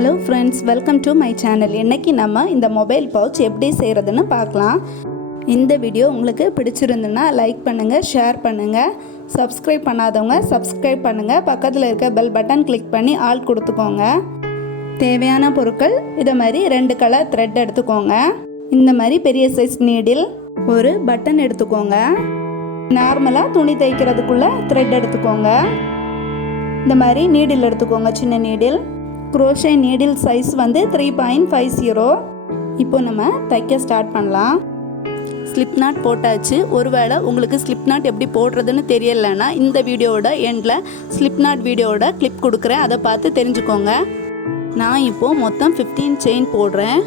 Hello friends, welcome to my channel. இன்னைக்கு நம்ம இந்த மொபைல் பவுச் எப்படி செய்யறதுன்னு பார்க்கலாம். இந்த வீடியோ உங்களுக்கு பிடிச்சிருந்தா லைக் பண்ணுங்க, ஷேர் பண்ணுங்க. Subscribe பண்ணாதவங்க subscribe பண்ணுங்க. பக்கத்துல இருக்க பெல் பட்டன் கிளிக் பண்ணி ஆல் கொடுத்துக்கோங்க. தேவையான பொருட்கள் இத மாதிரி 2 கலர் thread எடுத்துக்கோங்க. இந்த மாதிரி பெரிய சைஸ் நீடில், ஒரு பட்டன் எடுத்துக்கோங்க. நார்மலா துணி தைக்கிறதுக்குள்ள thread எடுத்துக்கோங்க. இந்த மாதிரி நீடில் எடுத்துக்கோங்க, சின்ன நீடில். Crochet needle size வந்து 3.50. இப்போ நம்ம தைக்க ஸ்டார்ட் பண்ணலாம். ஸ்லிப் நாட் போட்டாச்சு. ஒருவேளை உங்களுக்கு ஸ்லிப் நாட் எப்படி போடுறதுன்னு தெரியலன்னா இந்த வீடியோவோட எண்டில் ஸ்லிப் நாட் வீடியோவோட கிளிப் கொடுக்குறேன், அதை பார்த்து தெரிஞ்சுக்கோங்க. நான் இப்போது மொத்தம் 15 செயின் போடுறேன்.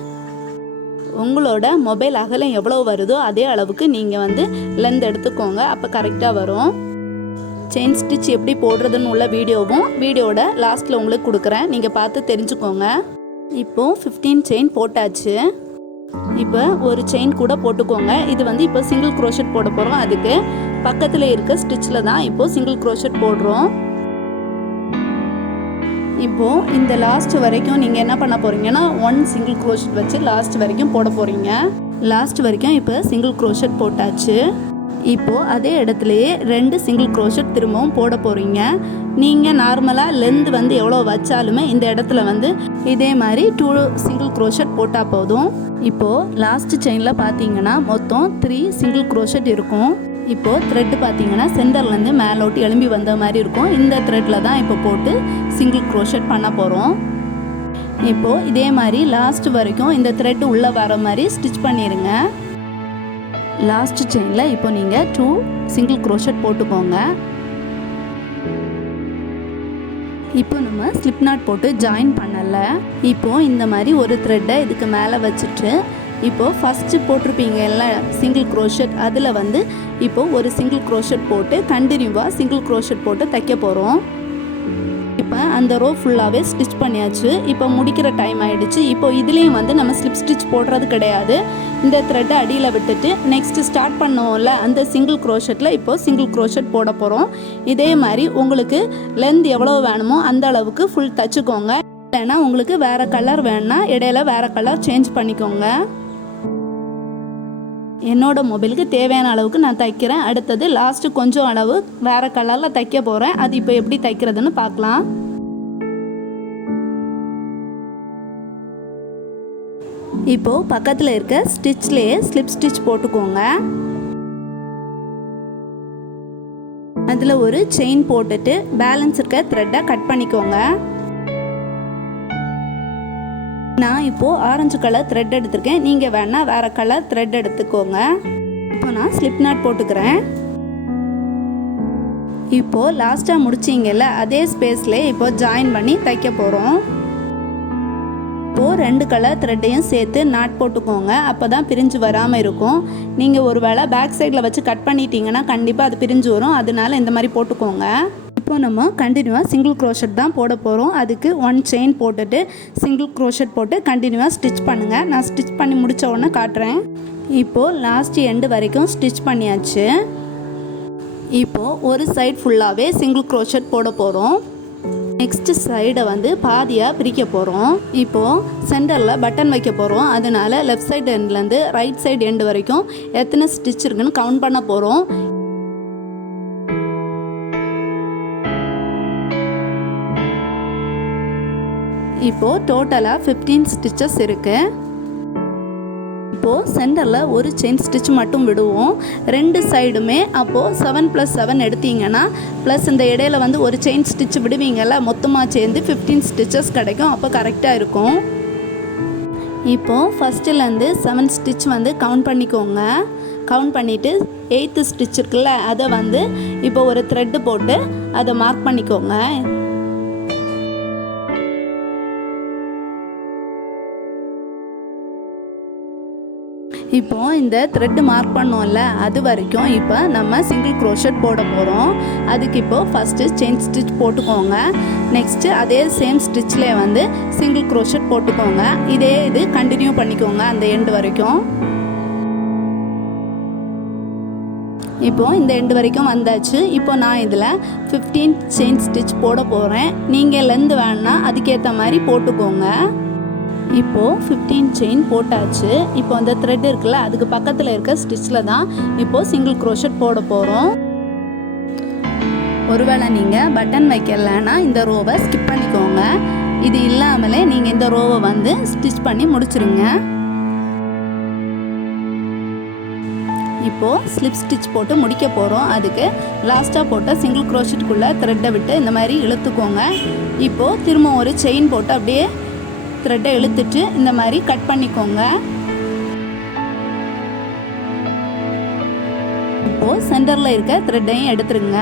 உங்களோட மொபைல் அகலம் எவ்வளோ வருதோ அதே அளவுக்கு நீங்கள் வந்து லென்த் எடுத்துக்கோங்க, அப்போ கரெக்டாக வரும். செயின் ஸ்டிச் எப்படி போடுறதுன்னு உள்ள வீடியோவும் வீடியோட லாஸ்ட்டில் உங்களுக்கு கொடுக்குறேன், நீங்கள் பார்த்து தெரிஞ்சுக்கோங்க. இப்போது 15 செயின் போட்டாச்சு. இப்போ ஒரு செயின் கூட போட்டுக்கோங்க. இது வந்து இப்போ சிங்கிள் க்ரோஷெட் போட போகிறோம். அதுக்கு பக்கத்தில் இருக்க ஸ்டிச்சில் தான் இப்போது சிங்கிள் க்ரோஷெட் போடுறோம். இப்போது இந்த லாஸ்ட் வரைக்கும் நீங்கள் என்ன பண்ண போகிறீங்கன்னா 1 சிங்கிள் க்ரோஷெட் வச்சு லாஸ்ட் வரைக்கும் போட போகிறீங்க. லாஸ்ட் வரைக்கும் இப்போ சிங்கிள் க்ரோஷெட் போட்டாச்சு. இப்போது அதே இடத்துலையே 2 சிங்கிள் க்ரோஷெட் திரும்பவும் போட போகிறீங்க. நீங்கள் நார்மலாக லென்த் வந்து எவ்வளோ வச்சாலுமே இந்த இடத்துல வந்து இதே மாதிரி 2 சிங்கிள் க்ரோஷெட் போட்டால் போதும். இப்போது லாஸ்ட் செயினில் பார்த்தீங்கன்னா மொத்தம் 3 சிங்கிள் க்ரோஷெட் இருக்கும். இப்போது த்ரெட் பார்த்தீங்கன்னா சென்டர்லேருந்து மேலோட்டி எழும்பி வந்த மாதிரி இருக்கும். இந்த த்ரெட்டில் தான் இப்போ போட்டு சிங்கிள் க்ரோஷெட் பண்ண போகிறோம். இப்போது இதே மாதிரி லாஸ்ட் வரைக்கும் இந்த த்ரெட் உள்ளே வர மாதிரி ஸ்டிச் பண்ணிடுங்க. லாஸ்ட் செயினில் இப்போ நீங்கள் 2 சிங்கிள் க்ரோஷெட் போட்டுக்கோங்க. இப்போ நம்ம ஸ்லிப் நாட் போட்டு ஜாயின் பண்ணலை. இப்போது இந்த மாதிரி ஒரு த்ரெட்டை இதுக்கு மேலே வச்சுட்டு இப்போது ஃபஸ்ட்டு போட்டிருப்பீங்கல்ல சிங்கிள் க்ரோஷெட், அதில் வந்து இப்போது ஒரு சிங்கிள் க்ரோஷெட் போட்டு கண்டினியூவாக சிங்கிள் க்ரோஷெட் போட்டு தைக்க போகிறோம். இப்போ அந்த ரோ ஃபுல்லாகவே ஸ்டிச் பண்ணியாச்சு. இப்போ முடிக்கிற டைம் ஆகிடுச்சு. இப்போ இதுலேயும் வந்து நம்ம ஸ்லிப் ஸ்டிச் போடுறது கிடையாது. இந்த த்ரெட்டை அடியில் விட்டுட்டு நெக்ஸ்ட்டு ஸ்டார்ட் பண்ணுவோம்ல அந்த சிங்கிள் க்ரோஷெட்டில் இப்போது சிங்கிள் க்ரோஷெட் போட போகிறோம். இதே மாதிரி உங்களுக்கு லென்த் எவ்வளோ வேணுமோ அந்த அளவுக்கு ஃபுல் தைச்சிக்கோங்க. இல்லைன்னா உங்களுக்கு வேறு கலர் வேணுன்னா இடையில வேறு கலர் சேஞ்ச் பண்ணிக்கோங்க. என்னோட மொபைலுக்கு தேவையான அளவுக்கு நான் தைக்கிறேன். அடுத்தது லாஸ்ட்டு கொஞ்சம் அளவு வேறு கலரில் தைக்க போகிறேன். அது இப்போ எப்படி தைக்கிறதுன்னு பார்க்கலாம். இப்போது பக்கத்தில் இருக்க ஸ்டிச்லேயே ஸ்லிப் ஸ்டிச் போட்டுக்கோங்க. அதில் ஒரு செயின் போட்டுட்டு பேலன்ஸ் இருக்க த்ரெட்டை கட் பண்ணிக்கோங்க. நான் இப்போது ஆரஞ்சு கலர் த்ரெட் எடுத்திருக்கேன். நீங்கள் வேணால் வேறு கலர் த்ரெட் எடுத்துக்கோங்க. இப்போ நான் ஸ்லிப் நாட் போட்டுக்கிறேன். இப்போது லாஸ்ட்டாக முடிச்சிங்கல்ல அதே ஸ்பேஸ்லேயே இப்போது ஜாயின் பண்ணி தைக்க போகிறோம். இப்போது 2 கலர் த்ரெட்டையும் சேர்த்து நாட் போட்டுக்கோங்க, அப்போ தான் பிரிஞ்சு வராமல் இருக்கும். நீங்கள் ஒரு வேளை பேக் சைடில் வச்சு கட் பண்ணிட்டீங்கன்னா கண்டிப்பாக அது பிரிஞ்சு வரும். அதனால இந்த மாதிரி போட்டுக்கோங்க. இப்போ நம்ம கண்டினியூவாக சிங்கிள் க்ரோஷெட் தான் போட போகிறோம். அதுக்கு 1 செயின் போட்டுட்டு சிங்கிள் க்ரோஷெட் போட்டு கண்டினியூவாக ஸ்டிச் பண்ணுங்கள். நான் ஸ்டிச் பண்ணி முடித்த உடனே காட்டுறேன். இப்போது லாஸ்ட் எண்டு வரைக்கும் ஸ்டிச் பண்ணியாச்சு. இப்போது ஒரு சைடு ஃபுல்லாகவே சிங்கிள் க்ரோஷெட் போட போகிறோம். நெக்ஸ்ட் சைடை வந்து பாதியாக பிரிக்க போகிறோம். இப்போது சென்டரில் பட்டன் வைக்க போகிறோம். அதனால லெஃப்ட் சைடு எண்ட்லேருந்து ரைட் சைடு எண்டு வரைக்கும் எத்தனை ஸ்டிச் இருக்குன்னு கவுண்ட் பண்ண போகிறோம். இப்போது டோட்டலாக 15 ஸ்டிச்சஸ் இருக்குது. இப்போது சென்டரில் ஒரு செயின் ஸ்டிச் மட்டும் விடுவோம். 2 சைடுமே அப்போது 7 + 7 எடுத்தீங்கன்னா ப்ளஸ் இந்த இடையில வந்து ஒரு செயின் ஸ்டிச் விடுவீங்கள்ல, மொத்தமாக சேர்ந்து 15 ஸ்டிச்சஸ் கிடைக்கும். அப்போ கரெக்டாக இருக்கும். இப்போது ஃபஸ்ட்டுலேருந்து 7 ஸ்டிச் வந்து கவுண்ட் பண்ணிக்கோங்க. கவுண்ட் பண்ணிவிட்டு 8th ஸ்டிச் இருக்குல்ல அதை வந்து இப்போ ஒரு த்ரெட்டு போட்டு அதை மார்க் பண்ணிக்கோங்க. இப்போது இந்த த்ரெட்டு மார்க் பண்ணோம்ல அது வரைக்கும் இப்போ நம்ம சிங்கிள் க்ரோஷெட் போட போகிறோம். அதுக்கு இப்போது ஃபஸ்ட்டு செயின் ஸ்டிச் போட்டுக்கோங்க. நெக்ஸ்ட்டு அதே சேம் ஸ்டிச்லேயே வந்து சிங்கிள் க்ரோஷெட் போட்டுக்கோங்க. இதே இது கண்டினியூ பண்ணிக்கோங்க அந்த எண்டு வரைக்கும். இப்போது இந்த எண்டு வரைக்கும் வந்தாச்சு. இப்போ நான் இதில் 15 செயின் ஸ்டிச் போட போகிறேன். நீங்கள் லென்த் வேணுன்னா அதுக்கேற்ற மாதிரி போட்டுக்கோங்க. இப்போது 15 செயின் போட்டாச்சு. இப்போ அந்த த்ரெட் இருக்குல்ல, அதுக்கு பக்கத்தில் இருக்க ஸ்டிச்சில் தான் இப்போது சிங்கிள் க்ரோஷட் போட போகிறோம். ஒருவேளை நீங்கள் பட்டன் வைக்கலைன்னா இந்த ரோவை ஸ்கிப் பண்ணிக்கோங்க. இது இல்லாமலே நீங்கள் இந்த ரோவை வந்து ஸ்டிச் பண்ணி முடிச்சிருங்க. இப்போது ஸ்லிப் ஸ்டிச் போட்டு முடிக்க போகிறோம். அதுக்கு லாஸ்ட்டாக போட்ட சிங்கிள் க்ரோஷட்டுக்குள்ளே த்ரெட்டை விட்டு இந்த மாதிரி இழுத்துக்கோங்க. இப்போது திரும்ப ஒரு செயின் போட்டு அப்படியே த்ரெட்டை இழுத்துட்டு இந்த மாதிரி கட் பண்ணிக்கோங்க. இப்போது சென்டரில் இருக்க த்ரெட்டையும் எடுத்துருங்க.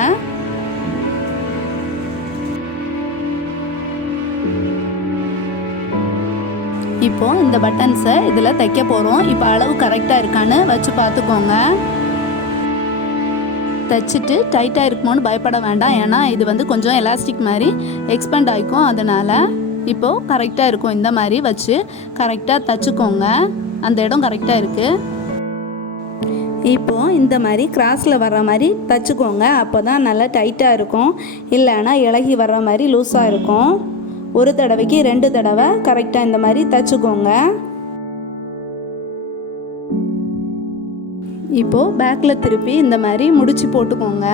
இப்போது இந்த பட்டன்ஸை இதில் தைக்க போகிறோம். இப்போ அளவு கரெக்டாக இருக்கான்னு வச்சு பார்த்துக்கோங்க. தைச்சிட்டு டைட்டாக இருக்குமோன்னு பயப்பட வேண்டாம். ஏன்னா இது வந்து கொஞ்சம் எலாஸ்டிக் மாதிரி எக்ஸ்பேண்ட் ஆகிக்கும். அதனால் இப்போது கரெக்டாக இருக்கும். இந்த மாதிரி வச்சு கரெக்டாக தைச்சிக்கோங்க. அந்த இடம் கரெக்டாக இருக்குது. இப்போது இந்த மாதிரி கிராஸில் வர்ற மாதிரி தைச்சிக்கோங்க. அப்போ தான் நல்லா டைட்டாக இருக்கும். இல்லைன்னா இலகி வர்ற மாதிரி லூஸாக இருக்கும். ஒரு தடவைக்கு 2 தடவை கரெக்டாக இந்த மாதிரி தைச்சிக்கோங்க. இப்போது பேக்கில் திருப்பி இந்த மாதிரி முடிச்சு போட்டுக்கோங்க.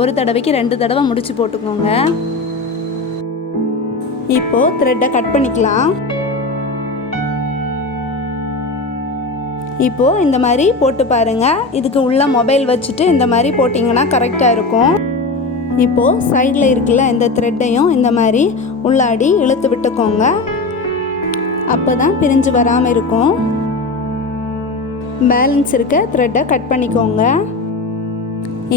ஒரு தடவைக்கு 2 தடவை முடிச்சு போட்டுக்கோங்க. இப்போது த்ரெட்டை கட் பண்ணிக்கலாம். இப்போது இந்த மாதிரி போட்டு பாருங்கள். இதுக்கு உள்ள மொபைல் வச்சுட்டு இந்த மாதிரி போட்டிங்கன்னா கரெக்டாக இருக்கும். இப்போது சைடில் இருக்குல்ல, இந்த த்ரெட்டையும் இந்த மாதிரி உள்ளாடி இழுத்து விட்டுக்கோங்க. அப்போ தான் பிரிஞ்சு வராமல் இருக்கும். பேலன்ஸ் இருக்க த்ரெட்டை கட் பண்ணிக்கோங்க.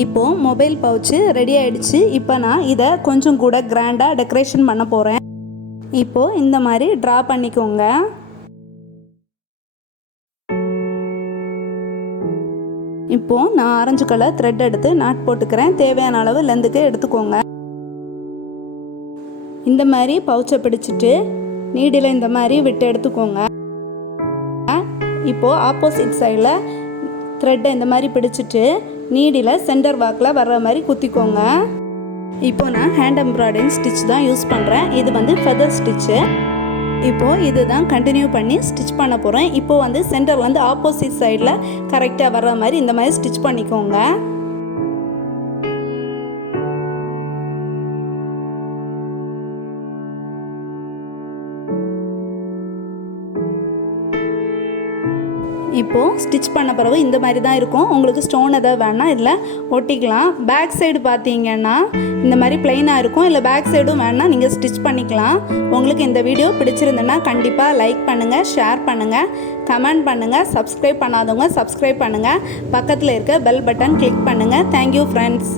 இப்போது மொபைல் பவுச்சு ரெடி ஆகிடுச்சு. இப்போ நான் இதை கொஞ்சம் கூட கிராண்டாக டெக்கரேஷன் பண்ண போகிறேன். இப்போது இந்த மாதிரி ட்ரா பண்ணிக்கோங்க. இப்போது நான் ஆரஞ்சு கலர் த்ரெட் எடுத்து நாட் போட்டுக்கிறேன். தேவையான அளவு லென்த்துக்கு எடுத்துக்கோங்க. இந்த மாதிரி பவுச்சை பிடிச்சிட்டு நீடில் இந்த மாதிரி விட்டு எடுத்துக்கோங்க. இப்போது ஆப்போசிட் சைடில் த்ரெட்டை இந்த மாதிரி பிடிச்சிட்டு நீடில் சென்டர் வாக்கில் வர்ற மாதிரி குத்திக்கோங்க. இப்போது நான் ஹேண்ட் எம்ப்ராய்டரிங் ஸ்டிச் தான் யூஸ் பண்ணுறேன். இது வந்து ஃபெதர் ஸ்டிச்சு. இப்போது இது தான் கண்டினியூ பண்ணி ஸ்டிச் பண்ண போகிறேன். இப்போது வந்து சென்டர் வந்து ஆப்போசிட் சைடில் கரெக்டாக வர்ற மாதிரி இந்த மாதிரி ஸ்டிச் பண்ணிக்கோங்க. இப்போது ஸ்டிச் பண்ண பிறகு இந்த மாதிரி தான் இருக்கும். உங்களுக்கு ஸ்டோன் எதாவது வேணால் இதில் ஒட்டிக்கலாம். பேக் சைடு பார்த்தீங்கன்னா இந்த மாதிரி பிளெயினாக இருக்கும். இல்லை பேக் சைடும் வேணால் நீங்கள் ஸ்டிச் பண்ணிக்கலாம். உங்களுக்கு இந்த வீடியோ பிடிச்சிருந்துன்னா கண்டிப்பாக லைக் பண்ணுங்கள், ஷேர் பண்ணுங்கள், கமெண்ட் பண்ணுங்கள். சப்ஸ்கிரைப் பண்ணாதவங்க சப்ஸ்கிரைப் பண்ணுங்கள். பக்கத்தில் இருக்க பெல் பட்டன் கிளிக் பண்ணுங்கள். Thank you friends.